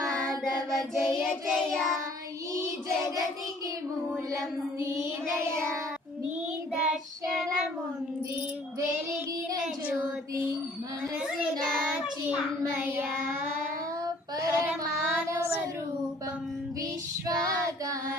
మాధవ జయ జయ, ఈ జగతికి మూలం నీ దయ. నీ దర్శనముంది వెలిగిన జ్యోతి మనసున చిన్మయ, పరమానవ రూపం విశ్వగాంతి